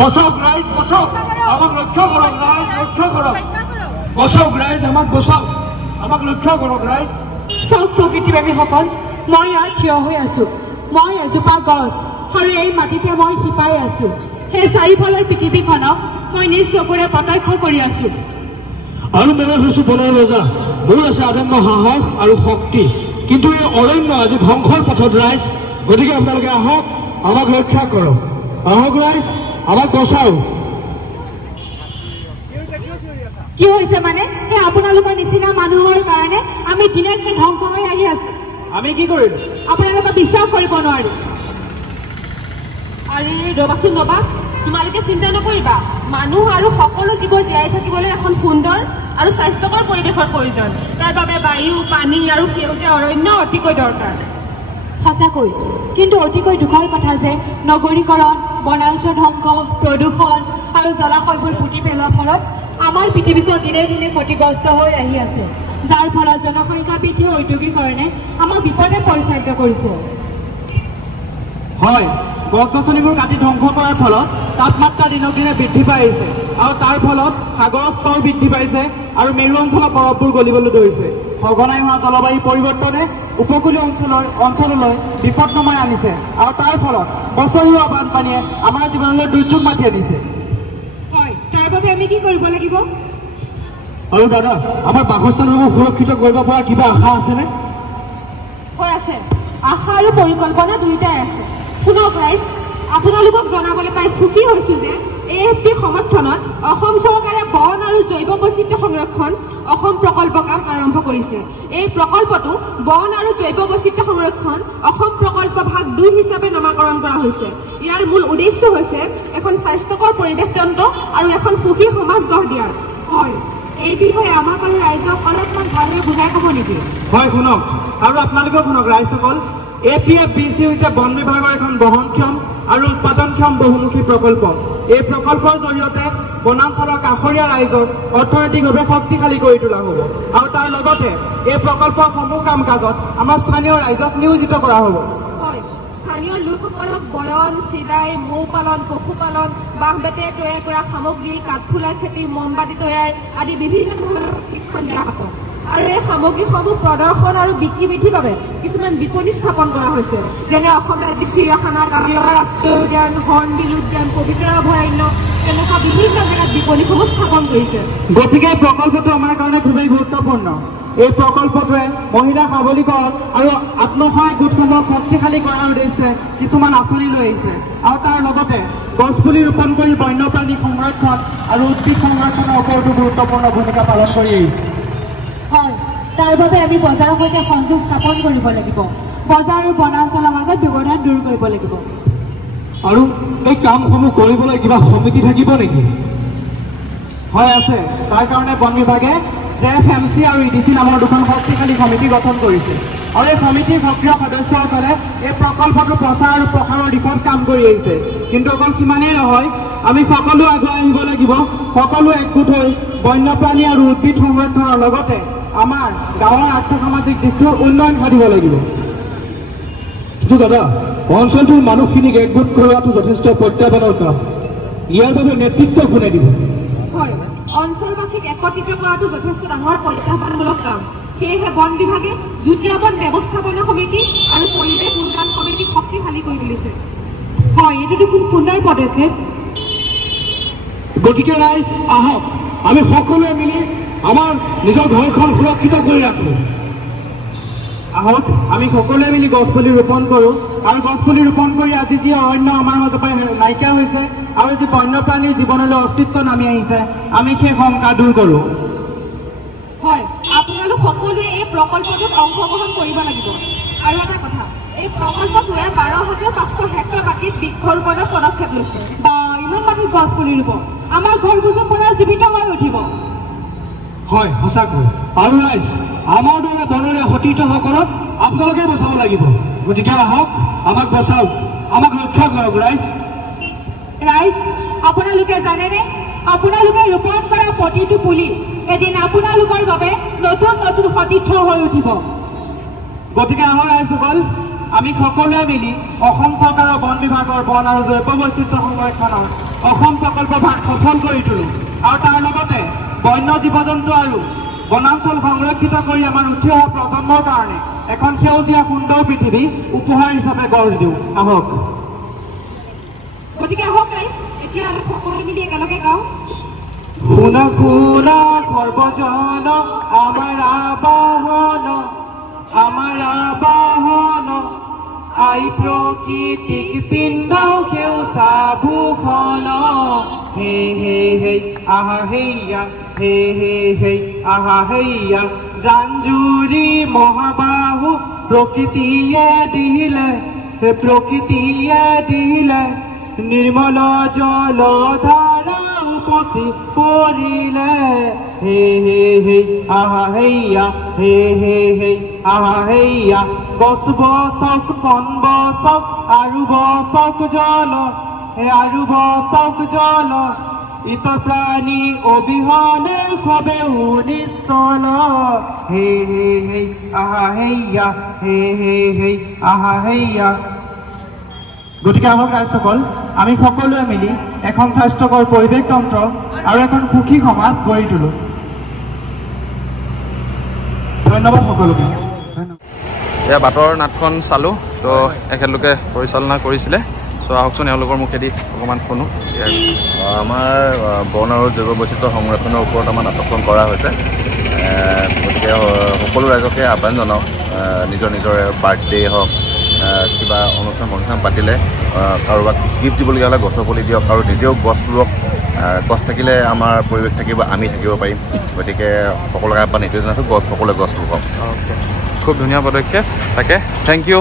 বসক ৰাইজ বসক, আমাক ৰক্ষা কৰক ৰাইজ, ৰক্ষা কৰক। বসক ৰাইজ, আমাক বসক, আমাক ৰক্ষা কৰক ৰাইজ। চাওক প্ৰকৃতিপ্ৰেমীসকল, মই ইয়াত থিয় হৈ আছো। মই এজোপা গছ আৰু এই মাটিতে মই শিপাই আছো। সেই চাৰিওফালৰ পৃথিৱীখনক মই নিজ চকুৰে প্ৰত্যক্ষ কৰি আছো। আৰু মই হৈছো বনৰ ৰজা, মোৰ আছে আদম্য সাহস আৰু শক্তি, কিন্তু এই অৰণ্য আজি ধ্বংসৰ পথত ৰাইজ। গতিকে আপোনালোকে আহক, আমাক ৰক্ষা কৰক। আহক ৰাইজ, আমাক বচাওক। কি হৈছে মানে? সেই আপোনালোকৰ নিচিনা মানুহৰ কাৰণে আমি দিনে দিনে ধ্বংস হৈ আহি আছো। আমি কি কৰিলো? আপোনালোকে বিশ্বাস কৰিব নোৱাৰো। আৰে ৰবাচোন ৰবা, তোমালোকে চিন্তা নকৰিবা। মানুহ আৰু সকলো জীৱ জীয়াই থাকিবলৈ এখন সুন্দৰ আৰু স্বাস্থ্যকৰ পৰিৱেশৰ প্ৰয়োজন। তাৰ বাবে বায়ু, পানী আৰু সেউজীয়া অৰণ্য অতিকৈ দৰকাৰ। সঁচাকৈ, কিন্তু অতিকৈ দুখৰ কথা যে নগৰীকৰণ, বনাঞ্চল ধ্বংস, প্ৰদূষণ আৰু জলাশয়বোৰ পুতি পেলোৱাৰ ফলত আমাৰ পৃথিৱীখন দিনে দিনে ক্ষতিগ্ৰস্ত হৈ আহি আছে, যাৰ ফলত জনসংখ্যা বৃদ্ধি ঔদ্যোগিকৰণে আমাক বিপদে পৰিচালিত কৰিছে। হয়, গছ গছনিবোৰ কাটি ধ্বংস কৰাৰ ফলত তাপমাত্ৰা দিনক দিনে বৃদ্ধি পাই আহিছে, আৰু তাৰ ফলত সাগৰৰ স্তৰ বৃদ্ধি পাইছে আৰু মেৰু অঞ্চলৰ বৰফবোৰ গলিবলৈ ধৰিছে। সঘনাই হোৱা জলবায়ু পৰিৱৰ্তনে উপকূলীয় অঞ্চললৈ বিপদ নমাই আনিছে, আৰু তাৰ ফলত বছৰি হোৱা বানপানীয়ে আমাৰ জীৱনলৈ দুৰ্যোগ মাতি আনিছে। হয়, তাৰ বাবে আমি কি কৰিব লাগিব? আৰু দাদা, আমাৰ বাসস্থানসমূহ সুৰক্ষিত কৰিব পৰা কিবা আশা আছেনে? হৈ আছে, আশা আৰু পৰিকল্পনা দুয়োটাই আছে। শুনক ৰাইজ, আপোনালোকক জনাবলৈ পাই সুখী হৈছো যে AFT সমৰ্থনত অসম চৰকাৰে বন আৰু জৈৱ বৈচিত্ৰ্য সংৰক্ষণ অসম প্ৰকল্প কাম আৰম্ভ কৰিছে। এই প্ৰকল্পটো বন আৰু জৈৱ বৈচিত্ৰ্য সংৰক্ষণ অসম প্ৰকল্প ভাগ 2 হিচাপে নামাকৰণ কৰা হৈছে। ইয়াৰ মূল উদ্দেশ্য হৈছে এখন স্বাস্থ্যকৰ পৰিৱেশ তন্ত্ৰ আৰু এখন সুখী সমাজ গঢ় দিয়াৰ। হয়, এই বিষয়ে আমাক আৰু ৰাইজক অলপমান ভালদৰে বুজাই ক'ব নেকি? হয়, শুনক, আৰু আপোনালোকেও শুনক ৰাইজসকল। APFBC হৈছে বন বিভাগৰ এখন বহনক্ষম আৰু উৎপাদনক্ষম বহুমুখী প্ৰকল্প। এই প্ৰকল্পৰ জৰিয়তে বনাঞ্চলৰ কাষৰীয়া ৰাইজক অৰ্থনৈতিকভাৱে শক্তিশালী কৰি তোলা হ'ব, আৰু তাৰ লগতে এই প্ৰকল্পৰ সমূহ কাম কাজত আমাৰ স্থানীয় ৰাইজক নিয়োজিত কৰা হ'ব। হয়, স্থানীয় লোকসকলক বয়ন, চিলাই, মৌ পালন, পশুপালন, বাঁহ বেতেৰে তৈয়াৰ কৰা সামগ্ৰী, কাঠফুলাৰ খেতি, মমবাতি তৈয়াৰ আদি বিভিন্ন ধৰণৰ প্ৰশিক্ষণ দিয়া হ'ব। আৰু এই সামগ্ৰীসমূহ প্ৰদৰ্শন আৰু বিক্ৰী বৃদ্ধিৰ বাবে কিছুমান বিপণী স্থাপন কৰা হৈছে, যেনে অসম ৰাজ্যিক চিৰিয়াখানা, কাজিৰঙা ৰাষ্ট্ৰীয় উদ্যান, হৰ্ণবিল উদ্যান, পবিতৰা অভয়াৰণ্য, তেনেকুৱা বিভিন্ন জেগাত বিপণীসমূহ স্থাপন কৰিছে। গতিকে এই প্ৰকল্পটো আমাৰ কাৰণে খুবেই গুৰুত্বপূৰ্ণ। এই প্ৰকল্পটোৱে মহিলা সবলীকৰণ আৰু আত্মসহায়ক গোটসমূহক শক্তিশালী কৰাৰ উদ্দেশ্যে কিছুমান আঁচনি লৈ আহিছে, আৰু তাৰ লগতে গছপুলি ৰোপণ কৰি বন্যপ্ৰাণী সংৰক্ষণ আৰু উদ্ভিদ সংৰক্ষণৰ ওপৰতো গুৰুত্বপূৰ্ণ ভূমিকা পালন কৰি আহিছে। হয়, তাৰ বাবে আমি বজাৰৰ সৈতে সংযোগ স্থাপন কৰিব লাগিব। বজাৰ আৰু বনাঞ্চলৰ মাজত ব্যৱধান দূৰ কৰিব লাগিব। আৰু এই কামসমূহ কৰিবলৈ কিবা সমিতি থাকিব নেকি? হয়, আছে। তাৰ কাৰণে বন বিভাগে JFMC আৰু EDC নামৰ দুখন শক্তিশালী সমিতি গঠন কৰিছে, আৰু এই সমিতিৰ সক্ৰিয় সদস্যসকলে এই প্ৰকল্পটো প্ৰচাৰ আৰু প্ৰসাৰৰ দিশত কাম কৰি আহিছে। কিন্তু অকল সিমানেই নহয়, আমি সকলো আগুৱাই আহিব লাগিব। সকলো একগোট হৈ বন্যপ্ৰাণী আৰু উদ্ভিদ সংৰক্ষণৰ লগতে আমাৰ গাঁৱৰ আৰ্থসামাজিক দিশটোৰ উন্নয়ন ঘটিব লাগিব। কিন্তু দাদা, অঞ্চলটোৰ মানুহখিনিক একগোট কৰাটো যথেষ্ট প্ৰত্যাহ্বানৰ কাম। ইয়াৰ বাবে নেতৃত্ব কোনে দিব? হয়, অঞ্চলবাসীক একত্ৰিত কৰাটো যথেষ্ট ডাঙৰ প্ৰত্যাহ্বানমূলক কাম। সেয়েহে বন বিভাগে যুটীয়া বন ব্যৱস্থাপনা সমিতি আৰু পৰিৱেশ উন্নয়ন সমিতিক শক্তিশালী কৰি তুলিছে। হয়, এইটোতো খুব সুন্দৰ পদক্ষেপ। গতিকে ৰাইজ আহক, আমি সকলোৱে মিলি আমাৰ নিজৰ ঘৰখন সুৰক্ষিত কৰি ৰাখোঁ। আহক, আমি সকলোৱে মিলি গছপুলি ৰোপণ কৰোঁ, আৰু গছপুলি ৰোপণ কৰি আজি যি অৰণ্য আমাৰ মাজৰ পৰা নাইকিয়া হৈছে আৰু যি বন্যপ্ৰাণীৰ জীৱনলৈ অস্তিত্ব নামি আহিছে, আমি সেই শংকা দূৰ কৰোঁ। হয়, আপোনালোক সকলোৱে এই প্ৰকল্পটোত অংশগ্ৰহণ কৰিব লাগিব। আৰু এটা কথা, এই প্ৰকল্পটোৱে 12,500 হেক্টৰ মাটিত বৃক্ষৰোপণৰ পদক্ষেপ লৈছে। বা ইমান মাটিত গছ পুলি ৰুব, আমাৰ ঘৰবোৰ যে পুনৰ জীৱিত হৈ উঠিব। হয়, সঁচাকৈ। আৰু ৰাইজ, আমাৰ দৰে বনৰীয়া সতীৰ্থসকলক আপোনালোকে বচাব লাগিব। গতিকে আহক, আমাক বচাওক, আমাক ৰক্ষা কৰক ৰাইজ। ৰাইজ, আপোনালোকে জানেনে, আপোনালোকে ৰোপণ কৰা প্ৰতিটো পুলি এদিন আপোনালোকৰ বাবে নতুন নতুন সতীৰ্থ হৈ উঠিব। গতিকে আহক ৰাইজসকল, আমি সকলোৱে মিলি অসম চৰকাৰৰ বন বিভাগৰ বন আৰু জৈৱ বৈচিত্ৰ্য সংৰক্ষণৰ অসম প্ৰকল্পভাগ সফল কৰি তোলোঁ আৰু তাৰ লগতে বন্য জীৱ জন্তু আৰু বনাঞ্চল সংৰক্ষিত কৰি আমাৰ উঠি অহা প্ৰজন্মৰ কাৰণে এখন সেউজীয়া সুন্দৰ পৃথিৱী উপহাৰ হিচাপে গঢ় দিওঁ। আহক গতিকে আহক ৰাইজ, এতিয়া আমি সকলোৱে মিলি একেলগে গাওঁ। শুনা শুনা সৰ্বজন আমাৰ আবাহন আই প্ৰকৃতিক পিন্ধাও সেউজা ভূষণ হে হে হে আহা হেইয়া হে হে হে আহা হেইয়া জাঞ্জুৰি মহাবাহু প্ৰকৃতিয়ে দিলে নিৰ্মল জলধাৰা উপচি পৰিলে হে হে হে আহা হেইয়া হে হে হে আহা হেইয়া গছ বছক বন বছক আৰু বছক জল ইত প্ৰাণী অবিহনে সবেও নিশ্চল হে হে হে আহা হেইয়া হে হে হে আহা হেইয়া। গতিকে আহক ৰাইজসকল, আমি সকলোৱে মিলি এখন স্বাস্থ্যকৰ পৰিৱেশ তন্ত্ৰ আৰু এখন সুখী সমাজ গঢ়ি তোলোঁ। ধন্যবাদ সকলোকে। এয়া বাটৰ নাটখন চালোঁ, তো এখেতলোকে পৰিচালনা কৰিছিলে। চ' আহকচোন এওঁলোকৰ মুখেদি অকণমান শুনো। আমাৰ বন আৰু জৈৱ বৈচিত্ৰ্য সংৰক্ষণৰ ওপৰত আমাৰ নাটকখন কৰা হৈছে। গতিকে সকলো ৰাইজকে আহ্বান জনাওঁ, নিজৰ বাৰ্থডে হওক কিবা অনুষ্ঠান পাতিলে কাৰোবাক গিফ্ট দিবলগীয়া হ'লে গছৰ পুলি দিয়ক আৰু নিজেও গছ ৰুৱক। গছ থাকিলে আমাৰ পৰিৱেশ থাকিব, আমি থাকিব পাৰিম। গতিকে সকলোকে আহ্বান এইটোৱে জনাইছোঁ, সকলোৱে গছ ৰুৱক। খুব ধুনীয়া পদক্ষেপ, তাকে থেংক ইউ।